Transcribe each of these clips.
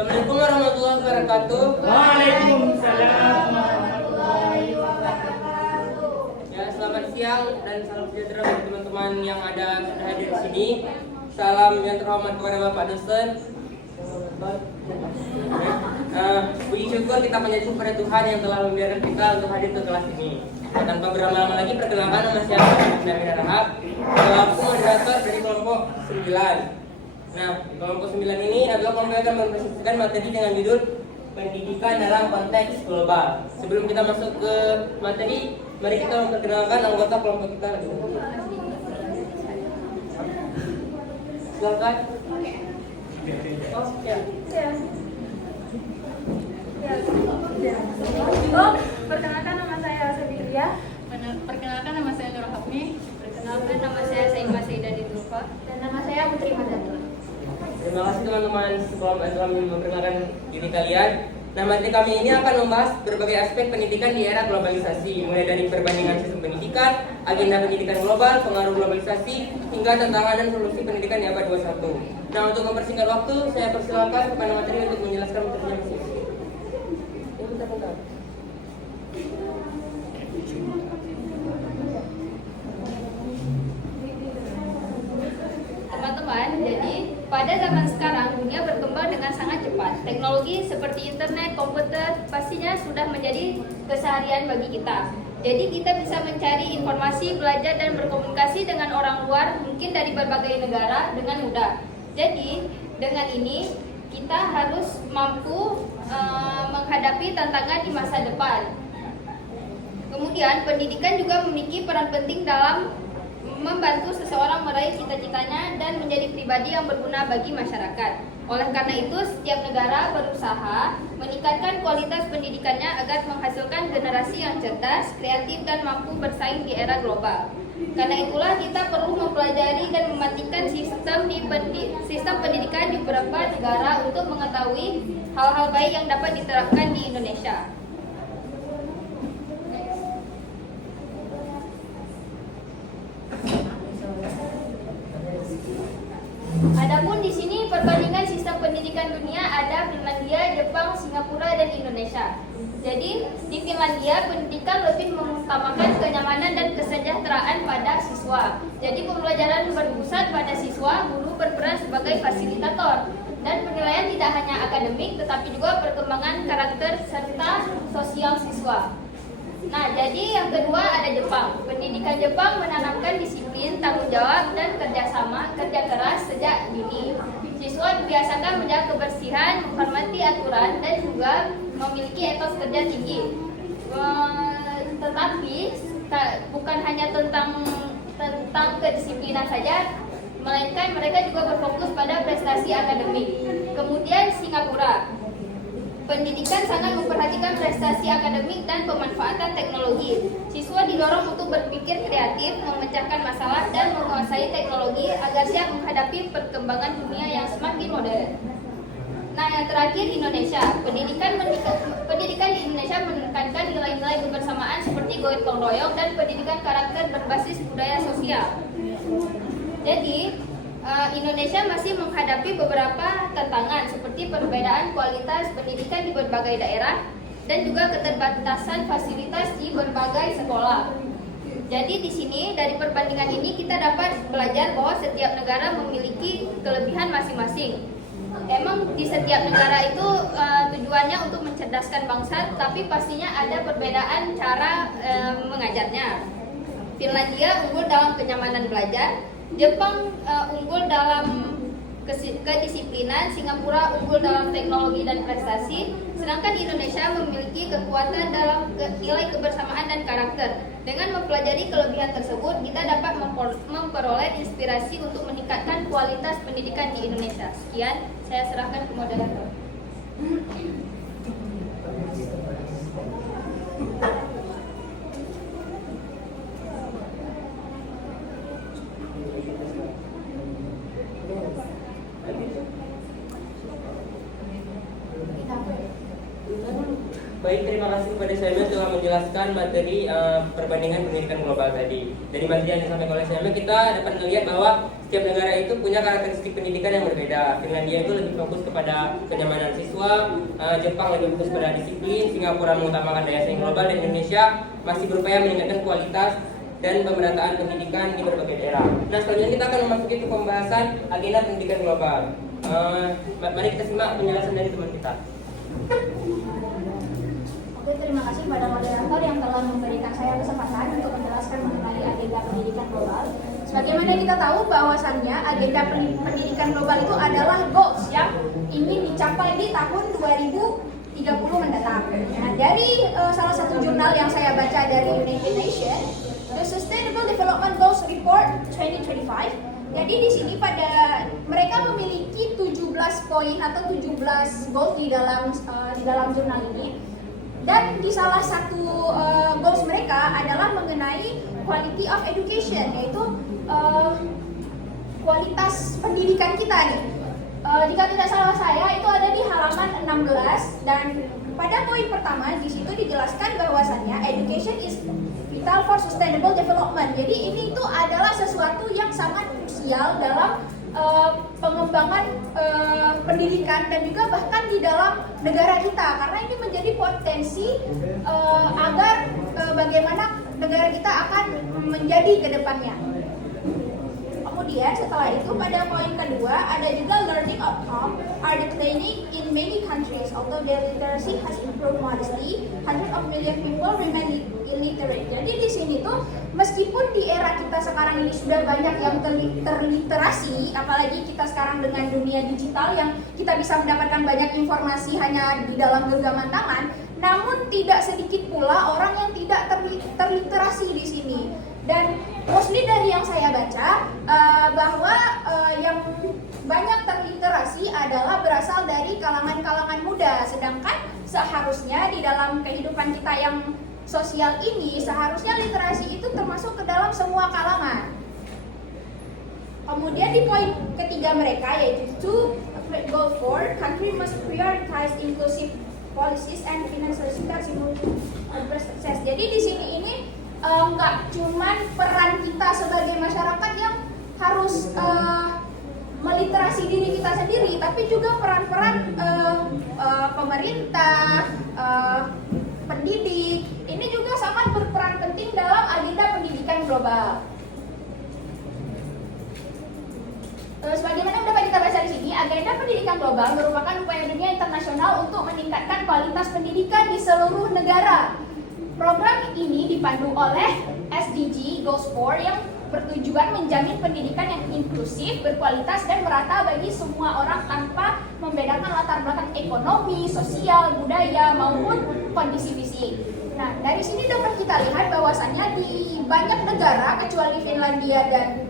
Assalamualaikum warahmatullahi wabarakatuh. Waalaikumsalam warahmatullahi wabarakatuh. Ya, selamat siang dan salam sejahtera bagi teman-teman yang sudah hadir di sini. Salam yang terhormat kepada Bapak dosen. Puji syukur kita panjatkan kepada Tuhan yang telah membiarkan kita untuk hadir ke kelas ini. Tanpa berlama-lama lagi, perkenalkan nama saya Darwin Rahab. Aku moderator dari kelompok 9. Nah, kelompok 9 ini adalah kelompok yang akan mempresentasikan materi dengan judul pendidikan dalam konteks global. Sebelum kita masuk ke materi, mari kita memperkenalkan anggota kelompok kita. Silakan. Oh, ya. Perkenalkan nama saya Sabiria. Perkenalkan nama saya Nur Hafni. Perkenalkan nama saya Saimah Saidani Tulfa. Dan nama saya Putri Mazatul. Terima kasih teman-teman sebelum telah memperkenalkan diri kalian. Nah, materi kami ini akan membahas berbagai aspek pendidikan di era globalisasi, mulai dari perbandingan sistem pendidikan, agenda pendidikan global, pengaruh globalisasi, hingga tantangan dan solusi pendidikan di abad 21. Nah, untuk mempersingkat waktu, saya persilakan kepada materi untuk menjelaskan materinya masing-masing. Bentar. Teman-teman, jadi pada zaman sekarang dunia berkembang dengan sangat cepat. Teknologi seperti internet, komputer pastinya sudah menjadi keseharian bagi kita. Jadi kita bisa mencari informasi, belajar dan berkomunikasi dengan orang luar, mungkin dari berbagai negara dengan mudah. Jadi dengan ini kita harus mampu menghadapi tantangan di masa depan. Kemudian pendidikan juga memiliki peran penting dalam membantu seseorang meraih cita-citanya dan menjadi pribadi yang berguna bagi masyarakat. Oleh karena itu, setiap negara berusaha meningkatkan kualitas pendidikannya agar menghasilkan generasi yang cerdas, kreatif, dan mampu bersaing di era global. Karena itulah kita perlu mempelajari dan mematikan sistem pendidikan di beberapa negara untuk mengetahui hal-hal baik yang dapat diterapkan di Indonesia. Adapun di sini perbandingan sistem pendidikan dunia ada Finlandia, Jepang, Singapura, dan Indonesia. Jadi di Finlandia pendidikan lebih mengutamakan kenyamanan dan kesejahteraan pada siswa. Jadi pembelajaran berpusat pada siswa, guru berperan sebagai fasilitator, dan penilaian tidak hanya akademik tetapi juga perkembangan karakter serta sosial siswa. Nah, jadi yang kedua ada Jepang. Pendidikan Jepang menanamkan disiplin, tanggung jawab, dan kerjasama, kerja keras sejak dini. Siswa dibiasakan menjaga kebersihan, menghormati aturan, dan juga memiliki etos kerja tinggi. Tetapi bukan hanya tentang kedisiplinan saja, melainkan mereka juga berfokus pada prestasi akademik. Kemudian Singapura. Pendidikan sangat memperhatikan prestasi akademik dan pemanfaatan teknologi. Siswa didorong untuk berpikir kreatif, memecahkan masalah, dan menguasai teknologi agar siap menghadapi perkembangan dunia yang semakin modern. Nah, yang terakhir Indonesia. Pendidikan di Indonesia menekankan nilai-nilai kebersamaan seperti gotong royong dan pendidikan karakter berbasis budaya sosial. Jadi, Indonesia masih menghadapi beberapa tantangan seperti perbedaan kualitas pendidikan di berbagai daerah dan juga keterbatasan fasilitas di berbagai sekolah. Jadi di sini dari perbandingan ini kita dapat belajar bahwa setiap negara memiliki kelebihan masing-masing. Emang di setiap negara itu tujuannya untuk mencerdaskan bangsa, tapi pastinya ada perbedaan cara mengajarnya. Finlandia unggul dalam kenyamanan belajar, Jepang unggul dalam kedisiplinan, Singapura unggul dalam teknologi dan prestasi, sedangkan Indonesia memiliki kekuatan dalam nilai kebersamaan dan karakter. Dengan mempelajari kelebihan tersebut, kita dapat memperoleh inspirasi untuk meningkatkan kualitas pendidikan di Indonesia. Sekian, saya serahkan ke moderator. Baik, terima kasih kepada Samuel telah menjelaskan materi perbandingan pendidikan global tadi. Dari materi yang disampaikan oleh Samuel, kita dapat melihat bahwa setiap negara itu punya karakteristik pendidikan yang berbeda. Finlandia itu lebih fokus kepada kenyamanan siswa, Jepang lebih fokus pada disiplin, Singapura mengutamakan daya saing global, dan Indonesia masih berupaya meningkatkan kualitas dan pemerataan pendidikan di berbagai daerah. Nah, selanjutnya kita akan memasuki ke pembahasan agenda pendidikan global. Mari kita simak penjelasan dari teman kita. Oke, terima kasih kepada moderator yang telah memberikan saya kesempatan untuk menjelaskan mengenai agenda pendidikan global. Sebagaimana kita tahu bahwasannya agenda pendidikan global itu adalah goals yang ingin dicapai di tahun 2030 mendatang. Nah, dari salah satu jurnal yang saya baca dari United Nations, The Sustainable Development Goals Report 2025. Jadi di sini mereka memiliki 17 poin atau 17 goals di dalam jurnal ini. Dan di salah satu goals mereka adalah mengenai quality of education, yaitu kualitas pendidikan kita nih. Jika tidak salah saya itu ada di halaman 16, dan pada poin pertama di situ dijelaskan bahwasannya education is vital for sustainable development. Jadi ini itu adalah sesuatu yang sangat krusial dalam pengembangan pendidikan dan juga bahkan di dalam negara kita, karena ini menjadi potensi agar bagaimana negara kita akan menjadi ke depannya. Kemudian setelah itu pada poin kedua ada juga learning outcome are declining in many countries, although their literacy has improved modestly, hundreds of million people remain illiterate. Jadi di sini tuh meskipun di era kita sekarang ini sudah banyak yang terliterasi, apalagi kita sekarang dengan dunia digital yang kita bisa mendapatkan banyak informasi hanya di dalam genggaman tangan, namun tidak sedikit pula orang yang tidak terliterasi di sini. Dan mostly dari yang saya baca bahwa yang banyak terliterasi adalah berasal dari kalangan-kalangan muda, sedangkan seharusnya di dalam kehidupan kita yang sosial ini seharusnya literasi itu termasuk ke dalam semua kalangan. Kemudian di poin ketiga mereka yaitu goal 4, country must prioritize inclusive policies and financial systems to address success. Jadi di sini ini nggak cuman peran kita sebagai masyarakat yang harus meliterasi diri kita sendiri, tapi juga peran-peran pemerintah, pendidik, ini juga sangat berperan penting dalam agenda pendidikan global. Sebagaimana dapat kita baca di sini, agenda pendidikan global merupakan upaya dunia internasional untuk meningkatkan kualitas pendidikan di seluruh negara. Program ini dipandu oleh SDG Goals 4 yang bertujuan menjamin pendidikan yang inklusif, berkualitas, dan merata bagi semua orang tanpa membedakan latar belakang ekonomi, sosial, budaya, maupun kondisi fisik. Nah, dari sini dapat kita lihat bahwasannya di banyak negara, kecuali Finlandia dan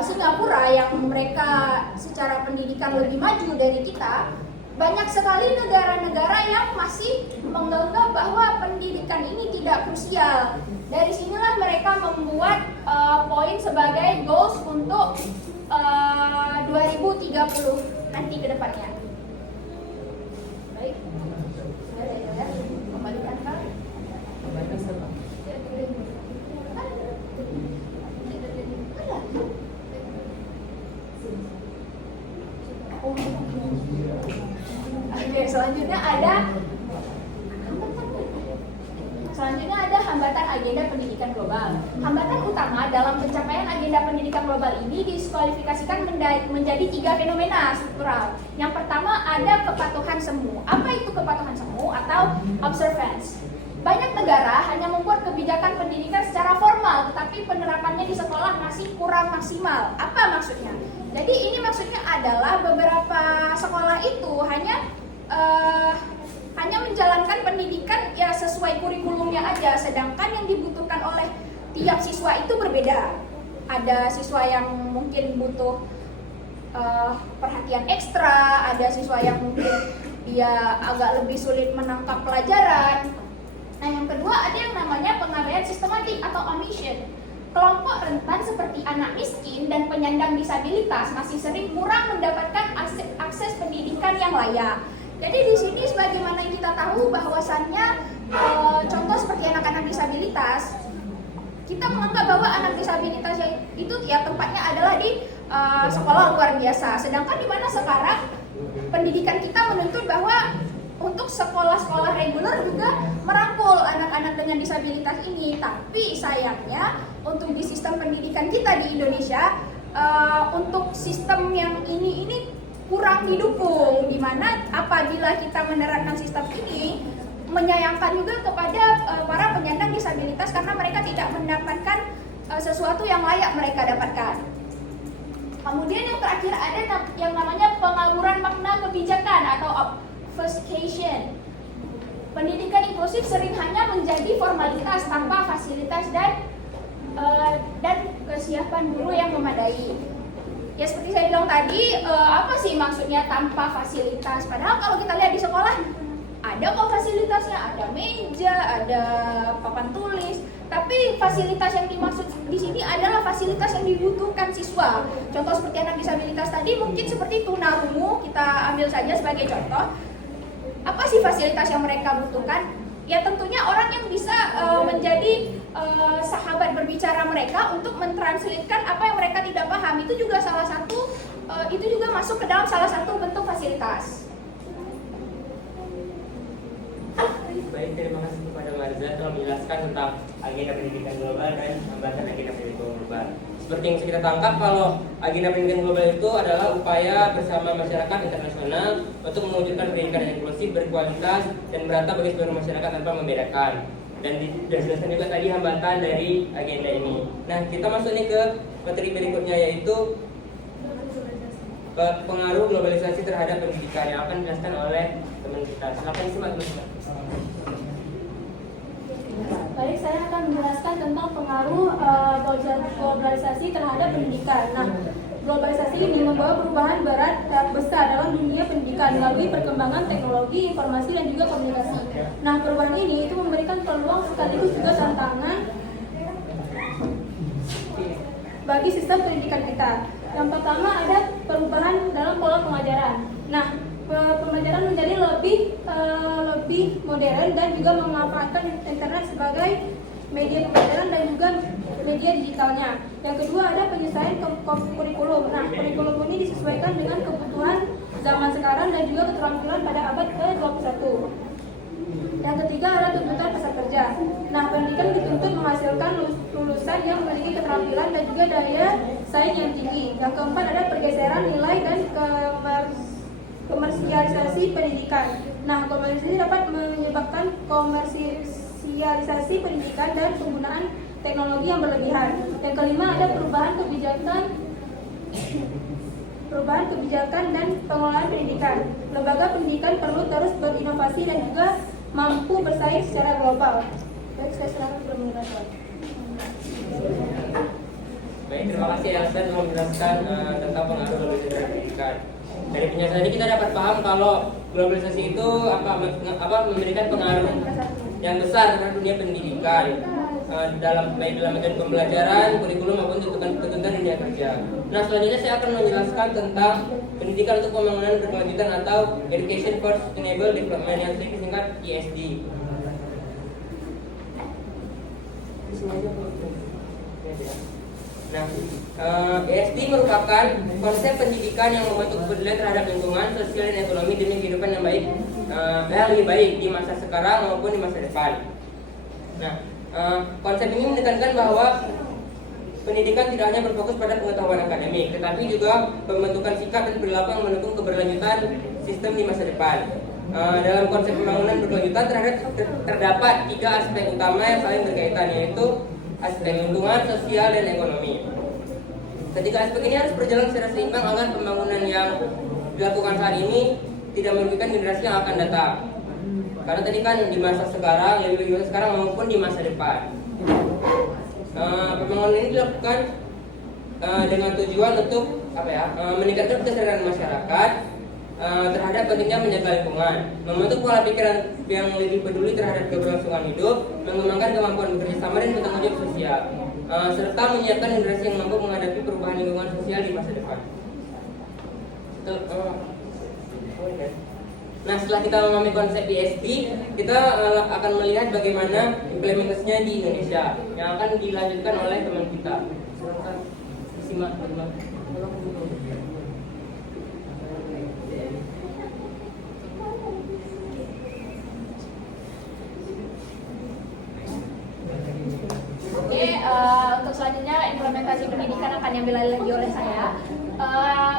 Singapura yang mereka secara pendidikan lebih maju dari kita, banyak sekali negara-negara yang masih menganggap bahwa pendidikan ini tidak krusial. Dari sinilah mereka membuat poin sebagai goals untuk 2030 nanti ke depannya. Baik, kembalikan Kak. Oke, selanjutnya ada hambatan agenda pendidikan global. Hambatan utama dalam pencapaian agenda pendidikan global ini diskualifikasikan menjadi 3 fenomena struktural. Yang pertama ada kepatuhan semu. Apa itu kepatuhan semu atau observance? Banyak negara hanya membuat kebijakan pendidikan secara formal, tetapi penerapannya di sekolah masih kurang maksimal. Apa maksudnya? Jadi ini maksudnya adalah beberapa sekolah itu hanya menjalankan pendidikan ya sesuai kurikulumnya aja, sedangkan yang dibutuhkan oleh tiap siswa itu berbeda. Ada siswa yang mungkin butuh perhatian ekstra, ada siswa yang mungkin dia agak lebih sulit menangkap pelajaran. Nah, yang kedua ada yang namanya pengabaian sistematik atau omission. Kelompok rentan seperti anak miskin dan penyandang disabilitas masih sering kurang mendapatkan akses pendidikan yang layak. Jadi di sini sebagaimana yang kita tahu bahwasannya contoh seperti anak-anak disabilitas, kita menganggap bahwa anak disabilitas itu ya tempatnya adalah di sekolah luar biasa. Sedangkan di mana sekarang pendidikan kita menuntut bahwa untuk sekolah-sekolah reguler juga merangkul anak-anak dengan disabilitas ini. Tapi sayangnya untuk di sistem pendidikan kita di Indonesia, untuk sistem yang ini kurang didukung, di mana apabila kita menerapkan sistem ini menyayangkan juga kepada para penyandang disabilitas karena mereka tidak mendapatkan sesuatu yang layak mereka dapatkan. Kemudian yang terakhir ada yang namanya pengaburan makna kebijakan atau obfuscation. Pendidikan inklusif sering hanya menjadi formalitas tanpa fasilitas dan kesiapan guru yang memadai. Ya seperti saya bilang tadi, apa sih maksudnya tanpa fasilitas? Padahal kalau kita lihat di sekolah ada kok fasilitasnya, ada meja, ada papan tulis. Tapi fasilitas yang dimaksud di sini adalah fasilitas yang dibutuhkan siswa. Contoh seperti anak disabilitas tadi mungkin seperti tunarungu, kita ambil saja sebagai contoh. Apa sih fasilitas yang mereka butuhkan? Ya tentunya orang yang bisa menjadi sahabat berbicara mereka untuk mentranslatekan apa yang mereka tidak paham. Itu juga salah satu, itu juga masuk ke dalam salah satu bentuk fasilitas. Baik, terima kasih kepada Marza telah menjelaskan tentang agenda pendidikan global dan hambatan agenda pendidikan global. Seperti yang kita tangkap, kalau agenda pendidikan global itu adalah upaya bersama masyarakat internasional untuk mewujudkan pendidikan yang inklusif, berkualitas, dan merata bagi seluruh masyarakat tanpa membedakan. Dan dijelaskan juga tadi hambatan dari agenda ini. Nah, kita masuk nih ke materi berikutnya, yaitu pengaruh globalisasi terhadap pendidikan yang akan dijelaskan oleh teman kita. Silakan disimak teman-teman. Baik, saya akan menjelaskan tentang pengaruh globalisasi terhadap pendidikan. Nah, globalisasi ini membawa perubahan berat dan besar dalam dunia pendidikan melalui perkembangan teknologi, informasi, dan juga komunikasi. Nah, perubahan ini itu memberikan peluang sekaligus juga tantangan bagi sistem pendidikan kita. Yang pertama ada perubahan dalam pola pengajaran. Nah, pembelajaran menjadi lebih modern dan juga memanfaatkan internet sebagai media pembelajaran dan juga media digitalnya. Yang kedua ada penyesuaian kurikulum. Nah, kurikulum ini disesuaikan dengan kebutuhan zaman sekarang dan juga keterampilan pada abad ke-21. Yang ketiga ada tuntutan pasar kerja. Nah, pendidikan dituntut menghasilkan lulusan yang memiliki keterampilan dan juga daya saing yang tinggi. Yang keempat ada pergeseran nilai dan komersialisasi pendidikan. Nah, komersialisasi dapat menyebabkan komersialisasi pendidikan dan penggunaan teknologi yang berlebihan. Yang kelima ada perubahan kebijakan dan pengelolaan pendidikan. Lembaga pendidikan perlu terus berinovasi dan juga mampu bersaing secara global. Baik, saya serahkan kepada moderator. Baik, terima kasih Elsa telah menjelaskan tentang pengaruh globalisasi terhadap pendidikan. Dari penjelasan ini kita dapat paham kalau globalisasi itu memberikan pengaruh yang besar terhadap dunia pendidikan, baik dalam metode pembelajaran, kurikulum maupun tuntutan dunia kerja. Nah, selanjutnya saya akan menjelaskan tentang pendidikan untuk pembangunan berkelanjutan atau Education for Sustainable Development yang disingkat ESD. Nah, ESD merupakan konsep pendidikan yang membentuk kepedulian terhadap lingkungan, sosial, dan ekonomi demi kehidupan yang lebih baik di masa sekarang maupun di masa depan. Nah, konsep ini menekankan bahwa pendidikan tidak hanya berfokus pada pengetahuan akademik, tetapi juga pembentukan sikap dan perilaku yang mendukung keberlanjutan sistem di masa depan. Dalam konsep pembangunan berkelanjutan terdapat 3 aspek utama yang saling berkaitan, yaitu aspek lingkungan, sosial, dan ekonomi. Ketiga aspek ini harus berjalan secara seimbang agar pembangunan yang dilakukan saat ini tidak merugikan generasi yang akan datang. Karena tadi kan di masa sekarang, lebih di masa sekarang maupun di masa depan. Pembangunan ini dilakukan dengan tujuan untuk meningkatkan kesadaran masyarakat terhadap pentingnya menjaga lingkungan, membentuk pola pikiran yang lebih peduli terhadap keberlangsungan hidup, mengembangkan kemampuan bekerja sama dan bertanggung jawab sosial, serta menyiapkan generasi yang mampu menghadapi perubahan lingkungan sosial di masa depan. Nah, setelah kita memahami konsep ESD, kita akan melihat bagaimana implementasinya di Indonesia yang akan dilanjutkan oleh teman kita. Silakan simak teman-teman. implementasi pendidikan akan diambil alih lagi oleh saya.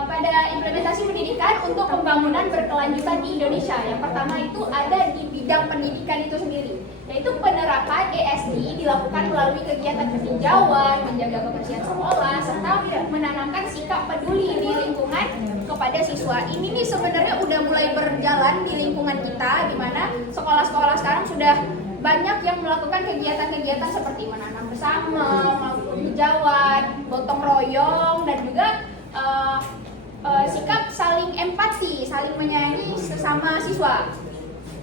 Pada implementasi pendidikan untuk pembangunan berkelanjutan di Indonesia. Yang pertama itu ada di bidang pendidikan itu sendiri, yaitu penerapan ESD dilakukan melalui kegiatan peninjauan, menjaga kebersihan sekolah, serta menanamkan sikap peduli di lingkungan kepada siswa. Ini nih sebenarnya udah mulai berjalan di lingkungan kita, di mana sekolah-sekolah sekarang sudah banyak yang melakukan kegiatan-kegiatan seperti menanam bersama, melakukan penghijauan, gotong royong, dan juga sikap saling empati, saling menyayangi sesama siswa.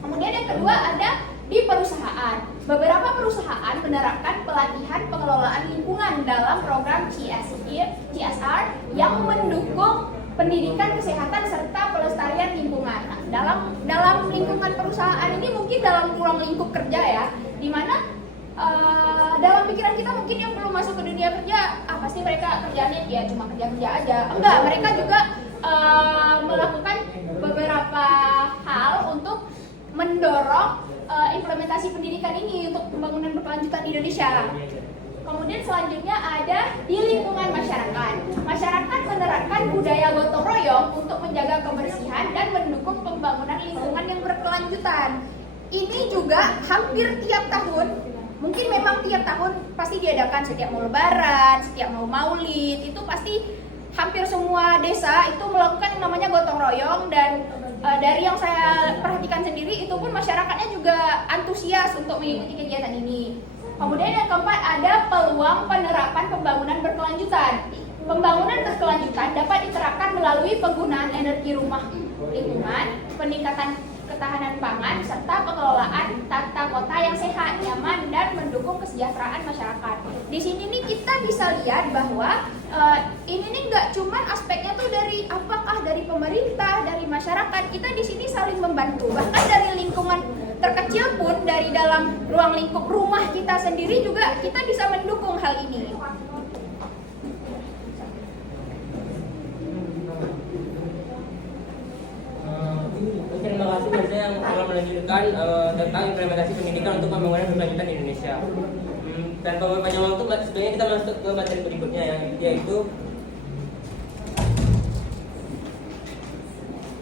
Kemudian yang kedua ada di perusahaan. Beberapa perusahaan menerapkan pelatihan pengelolaan lingkungan dalam program CSR yang mendukung pendidikan kesehatan serta pelestarian lingkungan. Nah, dalam lingkungan perusahaan ini mungkin dalam ruang lingkup kerja ya, di mana dalam pikiran kita mungkin yang belum masuk ke dunia kerja, pasti mereka kerjanya ya cuma kerja aja. Enggak, mereka juga melakukan beberapa hal untuk mendorong implementasi pendidikan ini untuk pembangunan berkelanjutan di Indonesia. Kemudian selanjutnya ada di lingkungan masyarakat. Masyarakat menerapkan budaya gotong royong untuk menjaga kebersihan dan mendukung pembangunan lingkungan yang berkelanjutan. Ini juga hampir tiap tahun, mungkin memang tiap tahun pasti diadakan setiap mau lebaran, setiap mau maulid, itu pasti hampir semua desa itu melakukan yang namanya gotong royong. Dan dari yang saya perhatikan sendiri itu pun masyarakatnya juga antusias untuk mengikuti kegiatan ini. Kemudian yang keempat ada peluang penerapan pembangunan berkelanjutan. Pembangunan berkelanjutan dapat diterapkan melalui penggunaan energi rumah lingkungan, peningkatan ketahanan pangan, serta pengelolaan tata kota yang sehat, nyaman, dan mendukung kesejahteraan masyarakat. Di sini nih kita bisa lihat bahwa ini nih nggak cuman aspeknya tuh dari apakah dari pemerintah, dari masyarakat, kita di sini saling membantu. Bahkan dari lingkungan terkecil pun, dari dalam ruang lingkup rumah kita sendiri juga kita bisa mendukung hal ini. Terima kasih Mas yang telah melanjutkan tentang implementasi pendidikan untuk pembangunan berkelanjutan di Indonesia. Tanpa banyak waktu, sebenarnya kita masuk ke materi berikutnya yaitu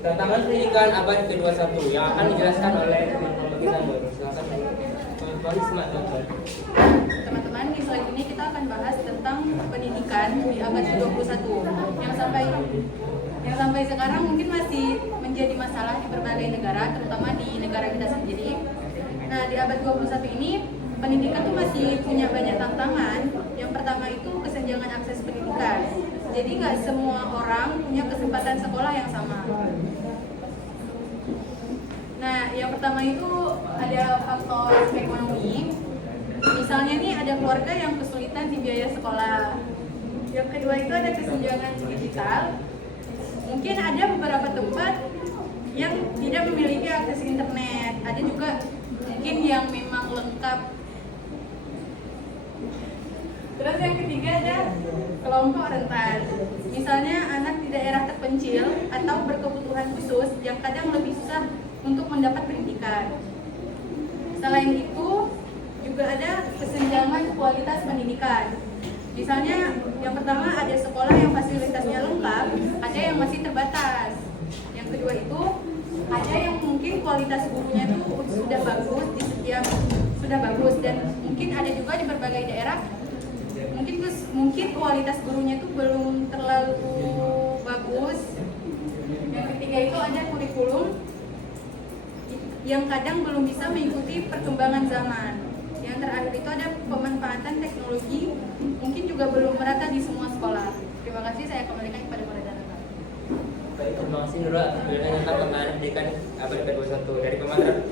tantangan pendidikan abad ke-21 yang akan dijelaskan oleh teman-teman kita. Silakan teman-teman semangat teman-teman. Teman-teman, di slide ini kita akan bahas tentang pendidikan di abad ke-21 yang sampai sekarang mungkin masih menjadi masalah di berbagai negara, terutama di negara kita sendiri. Nah, di abad 21 ini pendidikan tuh masih punya banyak tantangan. Yang pertama itu kesenjangan akses pendidikan. Jadi nggak semua orang punya kesempatan sekolah yang sama. Nah, yang pertama itu ada faktor ekonomi. Misalnya nih ada keluarga yang kesulitan di biaya sekolah. Yang kedua itu ada kesenjangan digital. Mungkin ada beberapa tempat yang tidak memiliki akses internet. Ada juga mungkin yang memang lengkap. Terus yang ketiga ada kelompok rentan. Misalnya anak di daerah terpencil atau berkebutuhan khusus yang kadang lebih susah untuk mendapat pendidikan. Selain itu juga ada kesenjangan kualitas pendidikan. Misalnya yang pertama ada sekolah yang fasilitasnya lengkap, ada yang masih terbatas. Yang kedua itu ada yang mungkin kualitas gurunya tuh sudah bagus dan mungkin ada juga di berbagai daerah mungkin kualitas gurunya tuh belum terlalu bagus. Yang ketiga itu ada kurikulum yang kadang belum bisa mengikuti perkembangan zaman. Yang terakhir itu ada pemanfaatan teknologi mungkin juga belum merata di semua sekolah. Terima kasih, saya kembalikan kepada moderator. Baik, terima kasih Nurul atas penjelasan tentang pengembangan pendidikan abad ke-21. Dari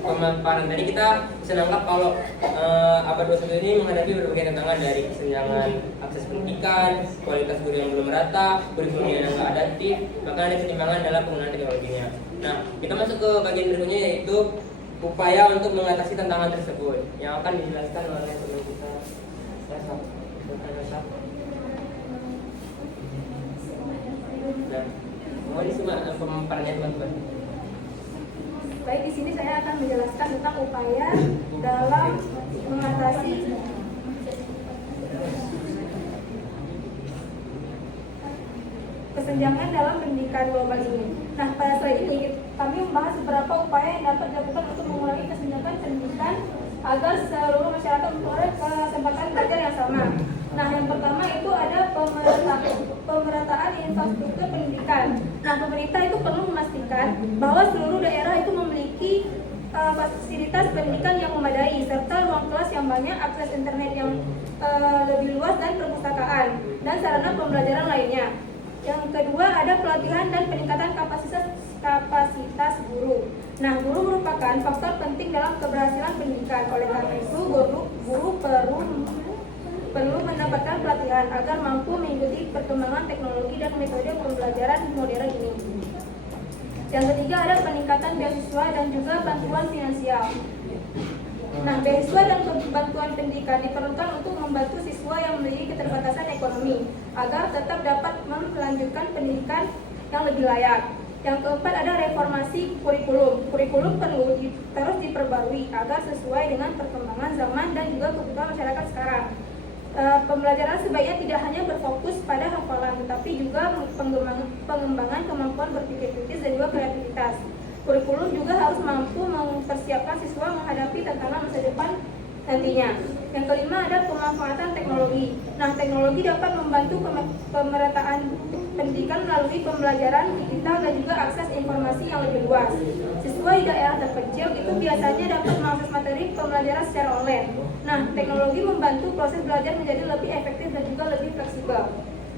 pemaparan tadi kita bisa nangkap kalau abad 21 ini menghadapi berbagai tantangan dari kesenjangan akses pendidikan, kualitas guru yang belum merata, kurikulum yang nggak adaptif, bahkan ada ketimpangan dalam penggunaan teknologinya. Nah, kita masuk ke bagian berikutnya yaitu upaya untuk mengatasi tantangan tersebut yang akan dijelaskan oleh teman kita. Mohon disimak pemaparannya teman-teman. Baik, di sini saya akan menjelaskan tentang upaya dalam mengatasi kesenjangan dalam pendidikan global ini. Nah, pada slide ini kami membahas beberapa upaya yang dapat dilakukan untuk mengurangi kesenjangan pendidikan agar seluruh masyarakat memperoleh kesempatan belajar yang sama. Nah, yang pertama itu ada pemerataan infrastruktur pendidikan. Nah, pemerintah itu perlu memastikan bahwa seluruh daerah itu memiliki fasilitas pendidikan yang memadai serta ruang kelas yang banyak, akses internet yang lebih luas dan perpustakaan dan sarana pembelajaran lainnya. Yang kedua ada pelatihan dan peningkatan kapasitas guru. Nah, guru merupakan faktor penting dalam keberhasilan pendidikan. Oleh karena itu, guru perlu mendapatkan pelatihan agar mampu mengikuti perkembangan teknologi dan metode pembelajaran modern ini. Yang ketiga ada peningkatan beasiswa dan juga bantuan finansial. Nah, beasiswa dan bantuan pendidikan diperlukan untuk membantu siswa yang memiliki keterbatasan ekonomi agar tetap dapat melanjutkan pendidikan yang lebih layak. Yang keempat ada reformasi kurikulum. Kurikulum perlu terus diperbarui agar sesuai dengan perkembangan zaman dan juga kebutuhan masyarakat sekarang. Pembelajaran sebaiknya tidak hanya berfokus pada hafalan, tetapi juga pengembangan kemampuan berpikir kritis dan juga kreativitas. Kurikulum juga harus mampu mempersiapkan siswa menghadapi tantangan masa depan nantinya. Yang kelima ada pemanfaatan teknologi. Nah, teknologi dapat membantu pemerataan pendidikan melalui pembelajaran digital dan juga akses informasi yang lebih luas. Siswa di daerah terpencil itu biasanya dapat mengakses materi pembelajaran secara online. Nah, teknologi membantu proses belajar menjadi lebih efektif dan juga lebih fleksibel.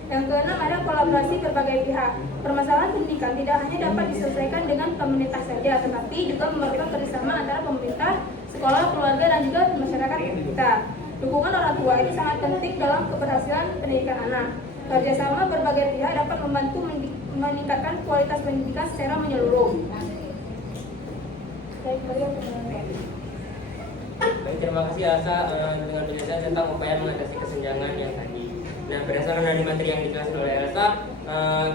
Yang keenam ada kolaborasi berbagai pihak. Permasalahan pendidikan tidak hanya dapat diselesaikan dengan pemerintah saja, tetapi juga memerlukan kerjasama antara pemerintah, sekolah, keluarga, dan juga masyarakat kita. Dukungan orang tua ini sangat penting dalam keberhasilan pendidikan anak. Kerjasama berbagai pihak dapat membantu meningkatkan kualitas pendidikan secara menyeluruh. Baik, terima kasih Elsa dengan penjelasan tentang upaya mengatasi kesenjangan yang tadi. Nah, berdasarkan dari materi yang dijelaskan oleh Elsa,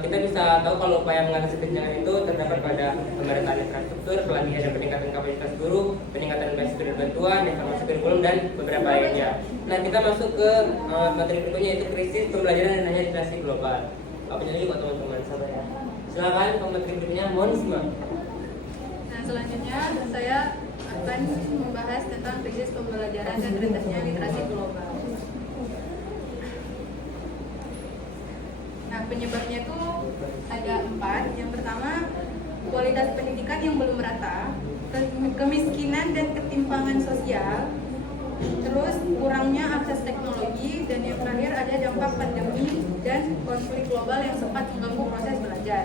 kita bisa tahu kalau upaya mengatasi kesenjangan itu terdapat pada pemerataan infrastruktur, pelatihan dan peningkatan kapasitas guru, peningkatan beasiswa dan bantuan, reformasi kurikulum, dan beberapa lainnya. Nah, kita masuk ke materi berikutnya yaitu krisis pembelajaran dan hanya literasi global. Apa jadi kok teman-teman, sabar ya. Silakan materi berikutnya, Monisma. Nah, selanjutnya saya akan membahas tentang krisis pembelajaran dan rentasnya literasi global. Nah, penyebabnya itu ada 4. Yang pertama, kualitas pendidikan yang belum merata, kemiskinan dan ketimpangan sosial, terus kurangnya akses teknologi, dan yang terakhir ada dampak pandemi dan konflik global yang sempat mengganggu proses belajar.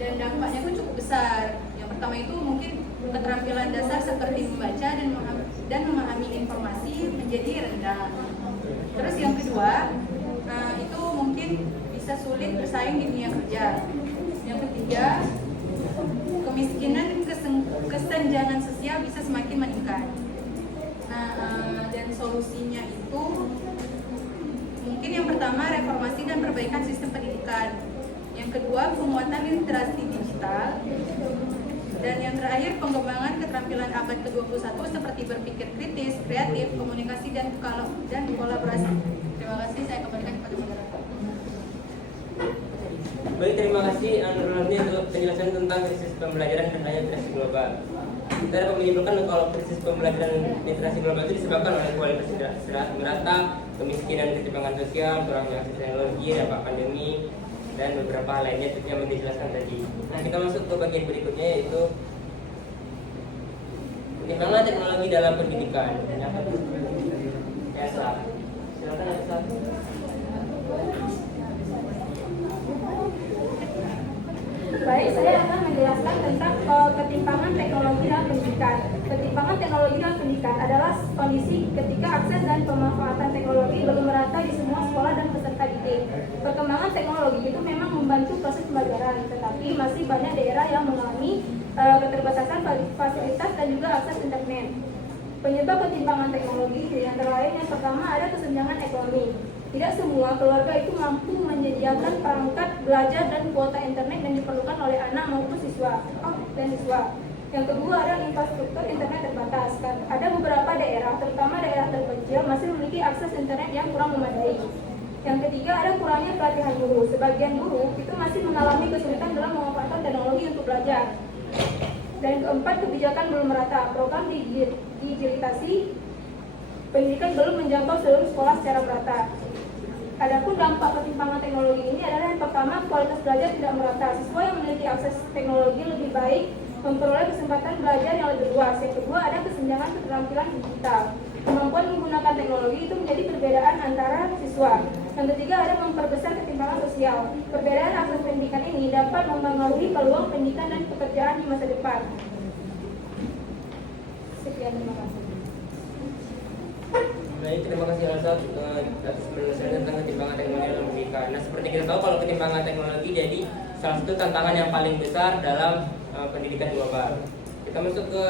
Dan dampaknya itu cukup besar. Yang pertama itu mungkin keterampilan dasar seperti membaca dan memahami informasi menjadi rendah. Terus yang kedua, itu mungkin bisa sulit bersaing di dunia kerja. Yang ketiga, kemiskinan dan kesenjangan sosial bisa semakin meningkat. Nah, dan solusinya itu mungkin yang pertama reformasi dan perbaikan sistem pendidikan. Yang kedua, penguatan literasi digital. Dan yang terakhir, pengembangan keterampilan abad ke-21 seperti berpikir kritis, kreatif, komunikasi, dan kolaborasi. Terima kasih, saya kembalikan kepada moderator. Baik, terima kasih Nurulani untuk penjelasan tentang krisis pembelajaran dan hanya literasi global. Kita dapat menyimpulkan kalau krisis pembelajaran literasi global itu disebabkan oleh kualitas tidak merata, kemiskinan, ketimpangan sosial, kurangnya akses teknologi, dampak pandemi, dan beberapa hal lainnya yang dijelaskan tadi. Nah, kita masuk ke bagian berikutnya yaitu pertimbangan teknologi dalam pendidikan. Elsa, silakan Elsa. Baik, saya akan menjelaskan tentang ketimpangan teknologi dalam pendidikan. Ketimpangan teknologi dalam pendidikan adalah kondisi ketika akses dan pemanfaatan teknologi belum merata di semua sekolah dan peserta didik. Perkembangan teknologi itu memang membantu proses pembelajaran, tetapi masih banyak daerah yang mengalami keterbatasan fasilitas dan juga akses internet. Penyebab ketimpangan teknologi antara lain yang pertama ada kesenjangan ekonomi. Tidak semua keluarga itu mampu menyediakan perangkat belajar dan kuota internet yang diperlukan oleh anak maupun siswa. Yang kedua ada infrastruktur internet terbatas. Ada beberapa daerah, terutama daerah terpencil, masih memiliki akses internet yang kurang memadai. Yang ketiga, ada kurangnya pelatihan guru. Sebagian guru itu masih mengalami kesulitan dalam memanfaatkan teknologi untuk belajar. Dan keempat, kebijakan belum merata. Program digitalisasi pendidikan belum menjangkau seluruh sekolah secara merata. Adapun dampak ketimpangan teknologi ini adalah yang pertama, kualitas belajar tidak merata. Siswa yang memiliki akses teknologi lebih baik memperoleh kesempatan belajar yang lebih luas. Yang kedua, ada kesenjangan keterampilan digital. Kemampuan menggunakan teknologi itu menjadi perbedaan antara siswa. Yang ketiga, ada memperbesar ketimpangan sosial. Perbedaan akses pendidikan ini dapat mempengaruhi peluang pendidikan dan pekerjaan di masa depan. Sekian, terima kasih. Baik, terima kasih Elsa atas penjelasan tentang ketimpangan teknologi dalam pendidikan. Nah, seperti kita tahu kalau ketimpangan teknologi jadi salah satu tantangan yang paling besar dalam pendidikan global. Kita masuk ke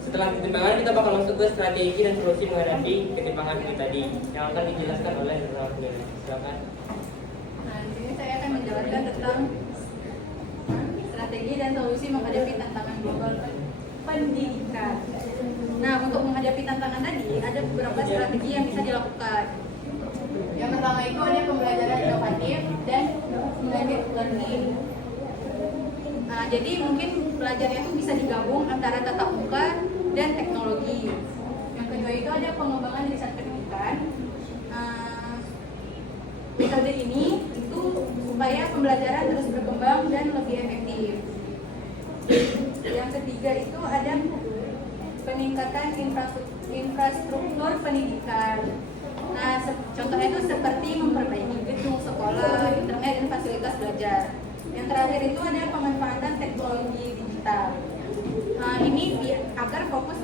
setelah ketimpangan, kita bakal masuk ke strategi dan solusi menghadapi ketimpangan ini tadi yang akan dijelaskan oleh Dr. Sendiri. Silakan. Nah, di sini saya akan menjelaskan tentang strategi dan solusi menghadapi tantangan global pendidikan. Nah, untuk menghadapi tantangan tadi ada beberapa strategi yang bisa dilakukan. Yang pertama itu ada pembelajaran inovatif dan blended learning. Nah, jadi mungkin pelajarannya itu bisa digabung antara tatap muka dan teknologi. Yang kedua itu ada pengembangan riset pendidikan. Metode ini itu supaya pembelajaran terus berkembang dan lebih efektif. Yang ketiga itu ada peningkatan infrastruktur pendidikan. Nah, contohnya itu seperti memperbaiki gedung sekolah, internet, dan fasilitas belajar. Yang terakhir itu ada pemanfaatan teknologi digital. Nah, ini agar fokus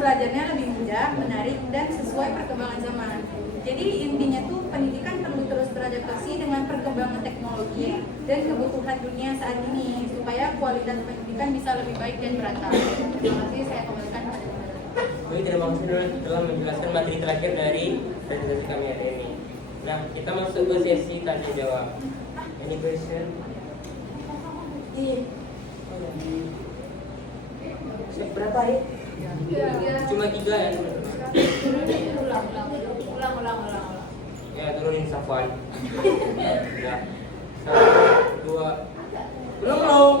belajarnya lebih mudah, menarik, dan sesuai perkembangan zaman. Jadi intinya tuh pendidikan perlu terus beradaptasi dengan perkembangan teknologi dan kebutuhan dunia saat ini supaya kualitas pendidikan bisa lebih baik dan merata. Terima kasih, saya kembalikan kepada Baik, terima kasih telah menjelaskan materi terakhir dari presentasi kami hari ini. Nah, kita masuk ke sesi tanya jawab. Any question? Berapa ya? Cuma 3 ya? Ulang. Ya, turunin Safwan. Ya. 1, 2. Belum. 1,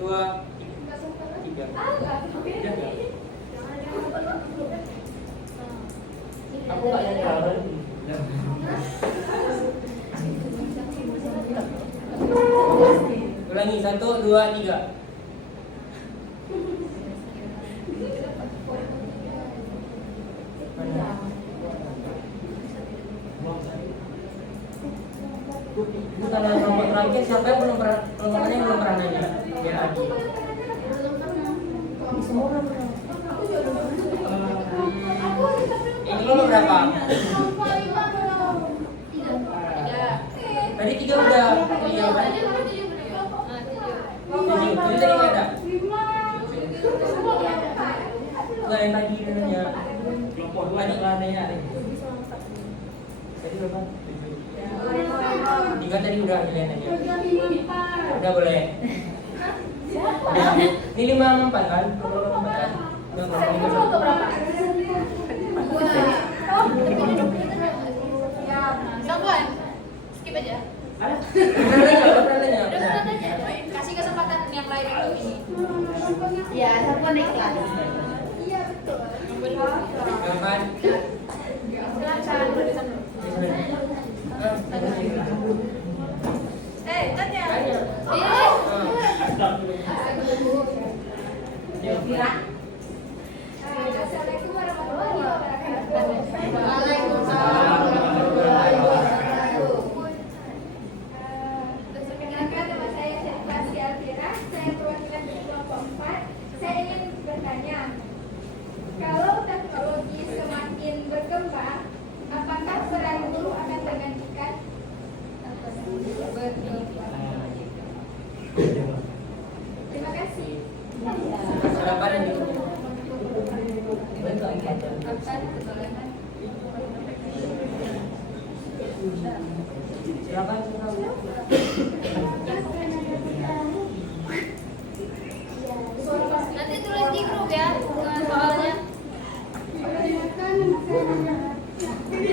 2, 3. Udah nggak? Aku nggak yang kalah. Ulangi 1, 2, 3. Bukan yang nomor terakhir, siapa yang belum pernah nanya? Biar lagi. Semua orang pernah. Ini lo berapa? Tadi 3 udah. 3 kan? 7. Jadi tadi nggak ada. Enggak, yang tadi nanya. Kelompok 2 tadi nanya. Tadi berapa? 3 tadi udah nanya. Udah boleh. Udah. Ini 5 sama 4 kan? Kalau 4 kan? Udah berapa? Safwan, skip aja. Udah pernah nanya. Kasih kesempatan yang lain untuk ini. Ya, Safwan next class. Iya betul. Kapan? tanya. Assalamualaikum warahmatullahi wabarakatuh. Waalaikumsalam warahmatullahi wabarakatuh. Perkenalkan, nama saya Servasi Alvira. Saya perwakilan dari kelompok 4. Saya ingin bertanya, kalau teknologi semakin berkembang, apakah peran guru akan tergantikan? Terima kasih. Silakan yang gitu. Silakan. Nanti tulis di grup ya soalnya. Perkenalkan, nama saya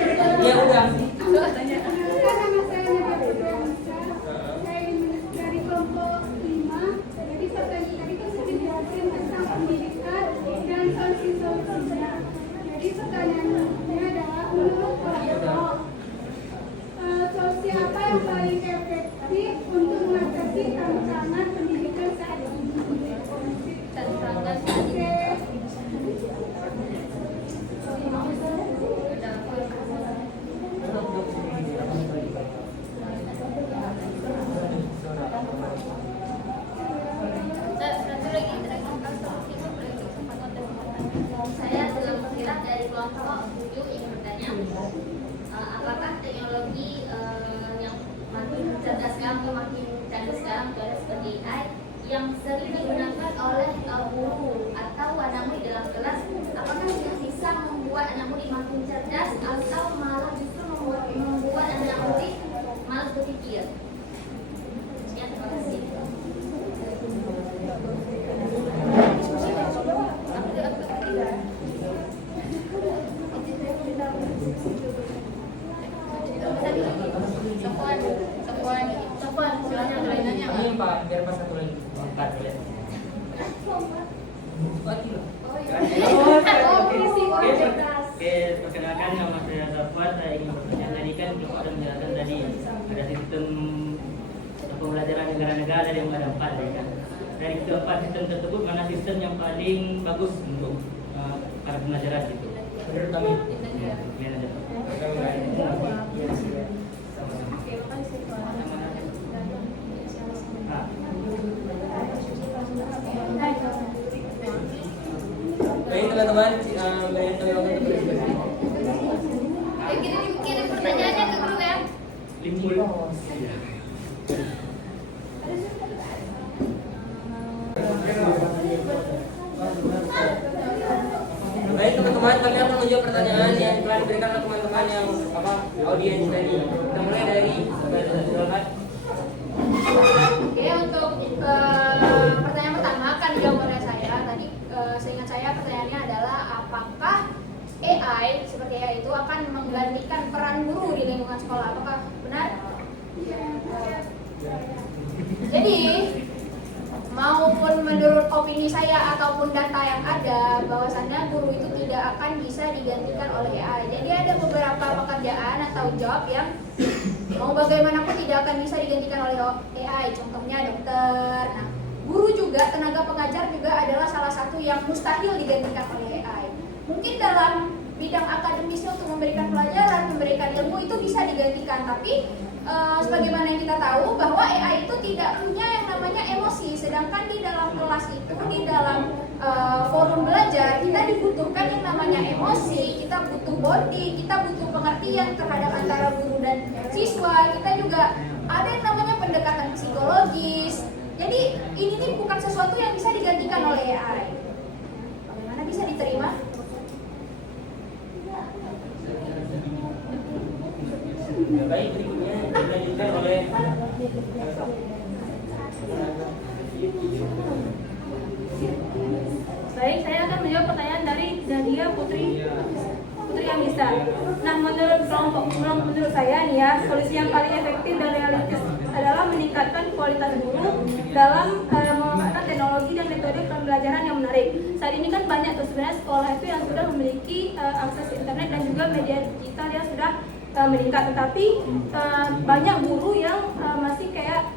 yang sering digunakan oleh guru atau anakmu di dalam kelas, apakah sudah bisa membuat anak murid makin cerdas atau malah justru membuat anak murid malas berpikir? Sekian, terima kasih. Ini Pak, biar pas satu lagi. Empat boleh. Oke, perkenalkan nama saya Zafar. Saya ingin bertanya tadi kan Bapak sudah menjelaskan tadi ada sistem pembelajaran negara-negara yang ada 4 ya kan. Dari keempat sistem tersebut mana sistem yang paling bagus untuk para pembelajaran itu? Menurut kami. Ya, biar aja. Baik teman-teman, banyak teman-teman untuk berdiskusi. Kirim pertanyaannya ke guru ya. Limpul. Baik teman-teman, kami akan menjawab pertanyaan yang telah diberikan oleh teman-teman yang audiens tadi. Kita mulai dari silakan. Oke, untuk pertanyaan pertama akan dijawab oleh saya. Tadi seingat saya pertanyaannya adalah apakah AI seperti AI itu akan menggantikan peran guru di lingkungan sekolah? Apakah benar? Jadi maupun menurut opini saya ataupun data yang ada, bahwasannya guru itu tidak akan bisa digantikan oleh AI. Jadi ada beberapa pekerjaan atau job yang mau bagaimanapun tidak akan bisa digantikan oleh AI. Contohnya dokter. Nah, guru juga, tenaga pengajar juga adalah salah satu yang mustahil digantikan oleh AI. Mungkin dalam bidang akademisnya untuk memberikan pelajaran, memberikan ilmu itu bisa digantikan, tapi sebagaimana yang kita tahu bahwa AI itu tidak punya yang namanya emosi, sedangkan di dalam kelas itu, di dalam forum belajar kita dibutuhkan yang namanya emosi, kita butuh bonding, kita butuh pengertian terhadap antara guru dan siswa, kita juga ada yang namanya pendekatan psikologis. Jadi ini bukan sesuatu yang bisa digantikan oleh AI. Bagaimana bisa diterima? Baik, berikutnya dilanjutkan oleh Baik, saya akan menjawab pertanyaan dari Dadia Putri Amisa. Nah, menurut saya nih ya, solusi yang paling efektif dan realistis adalah meningkatkan kualitas guru dalam memanfaatkan teknologi dan metode pembelajaran yang menarik. Saat ini kan banyak tuh sebenarnya sekolah itu yang sudah memiliki akses internet dan juga media digital yang sudah meningkat, tetapi banyak guru yang masih kayak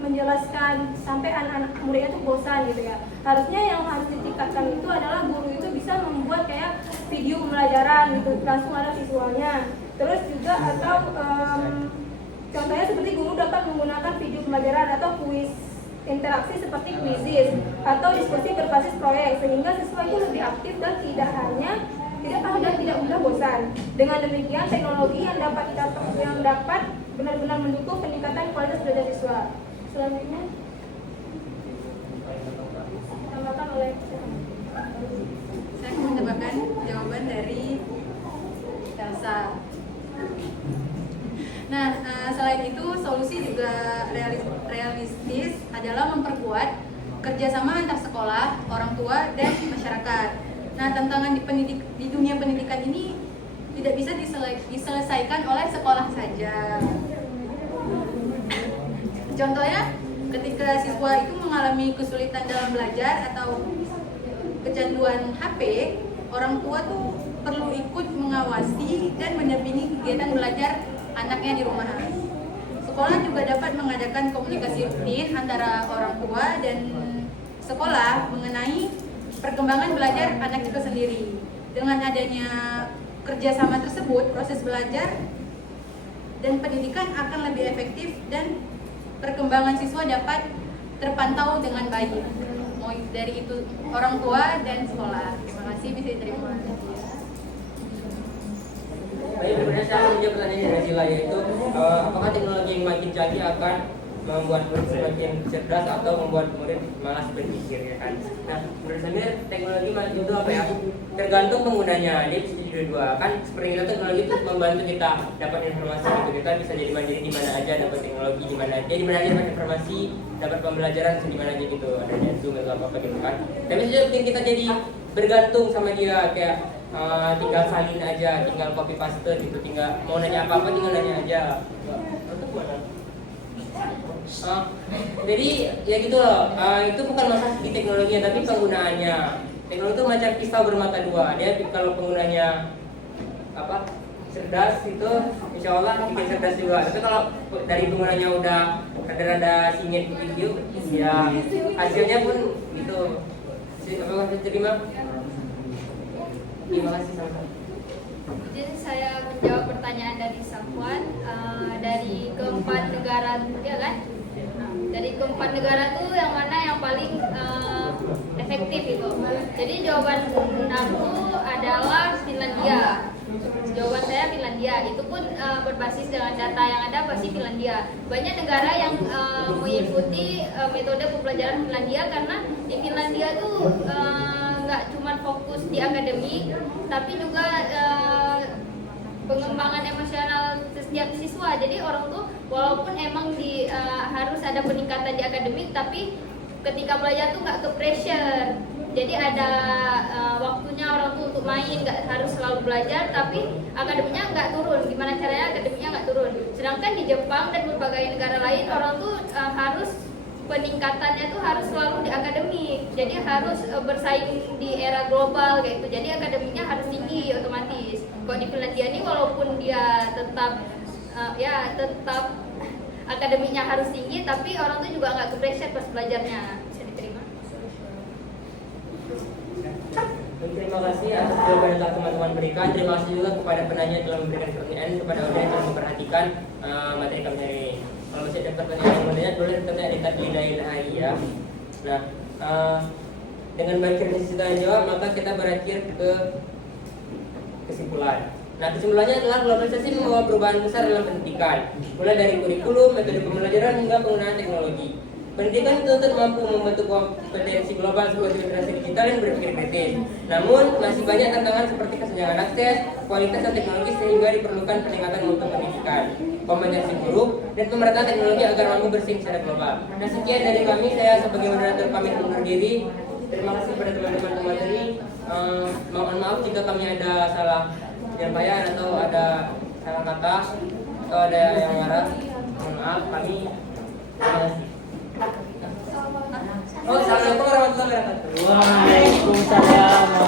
menjelaskan sampai anak-anak muridnya tuh bosan gitu ya. Harusnya yang harus ditingkatkan itu adalah guru itu bisa membuat kayak video pembelajaran gitu, langsung ada visualnya. Terus juga atau contohnya seperti guru dapat menggunakan video pembelajaran atau kuis interaksi seperti quizzes atau diskusi berbasis proyek, sehingga siswa itu lebih aktif dan tidak mudah bosan. Dengan demikian teknologi yang dapat benar-benar mendukung peningkatan kualitas belajar siswa. Selanjutnya ditambahkan oleh Saya akan menambahkan jawaban dari Elsa. Nah, selain itu solusi juga realistis adalah memperkuat kerjasama antar sekolah, orang tua, dan masyarakat. Nah, tantangan di dunia pendidikan ini tidak bisa diselesaikan oleh sekolah saja. Contohnya, ketika siswa itu mengalami kesulitan dalam belajar atau kecanduan HP, orang tua tuh perlu ikut mengawasi dan mendampingi kegiatan belajar anaknya di rumah. Sekolah juga dapat mengadakan komunikasi rutin antara orang tua dan sekolah mengenai perkembangan belajar anak itu sendiri. Dengan adanya kerjasama tersebut, proses belajar dan pendidikan akan lebih efektif dan perkembangan siswa dapat terpantau dengan baik. Mau dari itu orang tua dan sekolah. Terima kasih, bisa diterima. Baik, berikutnya saya akan menjawab pertanyaan dari Sila, yaitu apakah teknologi yang makin canggih akan membuat murid semakin cerdas atau membuat murid malas berpikir ya kan. Nah, menurut saya teknologi itu apa ya? Tergantung penggunanya. Dia bisa jadi dua kan. Seperti itu teknologi itu membantu kita dapat informasi gitu. Kita bisa jadi mandiri di mana aja dapat teknologi di mana aja dapat informasi, dapat pembelajaran di mana aja gitu. Adanya Zoom atau apa gitu kan. Tapi juga bikin kita jadi bergantung sama dia kayak tinggal salin aja, tinggal copy paste gitu, tinggal mau nanya apa-apa tinggal nanya aja. Untuk mana? Jadi ya gitu loh, itu bukan masalah di teknologinya tapi penggunaannya. Teknologi itu macam pisau bermata dua. Dia kalau penggunanya cerdas itu insya Allah bikin cerdas juga. Tapi kalau dari penggunanya udah rada-rada singit gitu, ya hasilnya pun gitu. Apa maksud terima? Terima kasih sama-sama. Izin saya menjawab pertanyaan dari Safwan. Dari keempat negara ya kan? Dari keempat negara tuh yang mana yang paling efektif itu? Jadi jawaban aku adalah Finlandia. Jawaban saya Finlandia. Itu pun berbasis dengan data yang ada pasti Finlandia. Banyak negara yang mengikuti metode pembelajaran Finlandia karena di Finlandia tuh nggak cuma fokus di akademik, tapi juga pengembangan emosional setiap siswa. Jadi orang tuh walaupun emang harus ada peningkatan di akademik, tapi ketika belajar tuh nggak ke pressure. Jadi ada waktunya orang tuh untuk main, nggak harus selalu belajar, tapi akademiknya nggak turun. Gimana caranya akademiknya nggak turun? Sedangkan di Jepang dan berbagai negara lain orang tuh harus peningkatannya tuh harus selalu di akademik. Jadi harus bersaing di era global kayak gitu. Jadi akademiknya harus tinggi otomatis. Kalau di Finlandia ini walaupun dia tetap tetap akademiknya harus tinggi, tapi orang tuh juga nggak ke pressure pas belajarnya. Bisa diterima. Terima kasih atas jawaban yang telah teman-teman berikan. Terima kasih juga kepada penanya yang telah memberikan pertanyaan, kepada audiens yang telah memperhatikan materi kami hari ini. Kalau masih ada pertanyaan yang bertanya, boleh bertanya di tab Lidahil ya. Nah, dengan banyaknya kita jawab, maka kita berakhir ke kesimpulan. Nah, kesimpulannya adalah globalisasi membawa perubahan besar dalam pendidikan, mulai dari kurikulum, metode pembelajaran hingga penggunaan teknologi. Pendidikan dituntut mampu membentuk kompetensi global sebagai generasi digital yang berpikir kritis. Namun, masih banyak tantangan seperti kesenjangan akses, kualitas dan teknologi sehingga diperlukan peningkatan mutu pendidikan, kompetensi guru, dan pemerataan teknologi agar mampu bersaing secara global. Nah, sekian dari kami. Saya sebagai moderator pamit undur diri. Terima kasih kepada teman-teman pemateri. Mohon maaf jika kami ada salah penyampaian atau ada salah kata atau ada yang marah. Mohon maaf, kami terima kasih. Assalamualaikum warahmatullahi wabarakatuh. Waalaikumsalam.